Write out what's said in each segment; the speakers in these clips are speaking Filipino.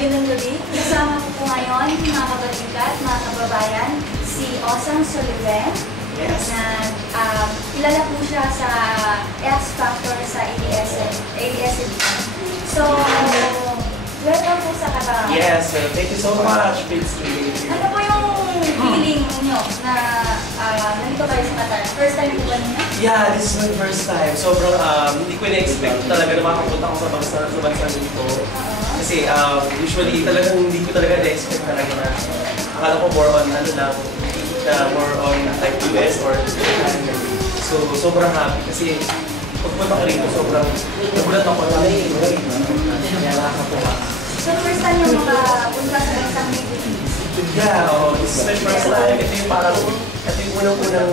Magandang gabi. Kasama ko po ngayon, mga kabalikat, mga kababayan, si Osang Soliven. Yes. Na kilala po siya sa X Factor sa ABS-CBN. So, welcome po sa Katangahan. Yes, thank you so much, Pinsley. Ano po yung feeling niyo na nandito kayo sa Qatar? First time po ba niyo? Yeah, this is my first time. Sobrang hindi ko na-expect talaga na makapunta ako sa bansa dito. Kasi usually talagang hindi ko talaga na-expect talaga na akala ko more on more on like US or Japan. So sobrang happy kasi pagpunta ko rito sobrang nagulat ako na nakakatuwa. So first time yung makapunta sa isang Middle East? Yeah, this is my first time. Ito yung unang-unang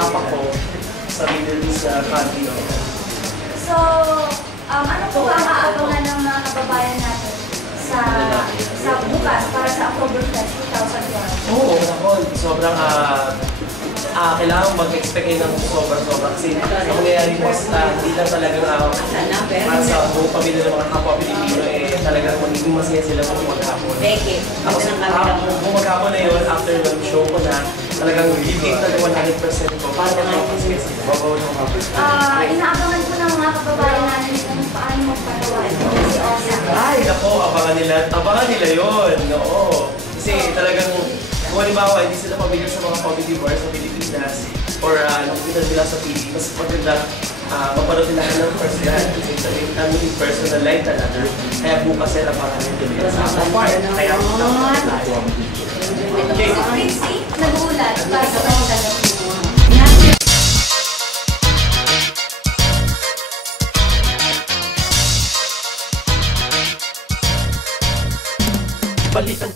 apak ko sa Middle East country. So, ano po ba ang aabangan ng mga kababayan natin sa bukas para sa Oktoberfest 2012? Oo, sobrang kailangan mag-expect kayo ng sobrang-sobrang kasi ang mangyayari po hindi lang talagang para sa buong pamilya ng mga kapwa Pilipino talagang magiging masaya sila kung maghapon. Tapos kung maghapon na yun, after ng show ko na talagang bibigay talaga 100% ko para magpapasaya sila. Inaabangan ko ng mga kababayan natin kung paano magpatawain si Osang. Ay, nako, abangan nila yun. Oo. Kasi talagang kung halimbawa, hindi sila pamilya sa mga comedy bars sa Pilipinas or nakikita nila sa TV, mas maganda mapanood nila ng personal kasi in personal life talaga. Kaya bukas sila para nila sa part. Kaya tayo. Okay. Si Quincy, nagulat para sa kanyang tanong. Balitan